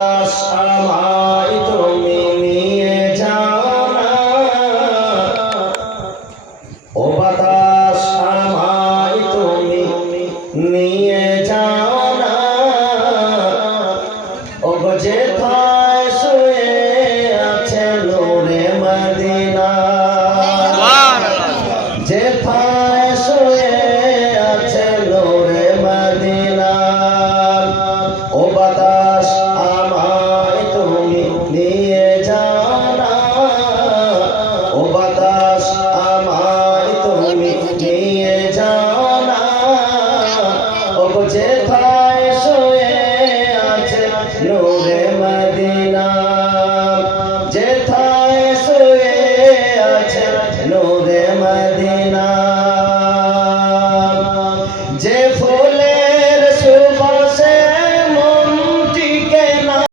আমায় তুমি নিয়ে যাও না, ও বাতাস আমায় তুমি নিয়ে যাও না, ও গো যেথায় শুয়ে আছে নূরে মদিনা, যেথায় শুয়ে আছে নূরে মদিনা, ও বাতাস আমায় তুমি নিয়ে যাও না, ও বাতাস আমায় তুমি নিয়ে যাও না, ও গো যেথায় শুয়ে আছে নূরে মদিনা।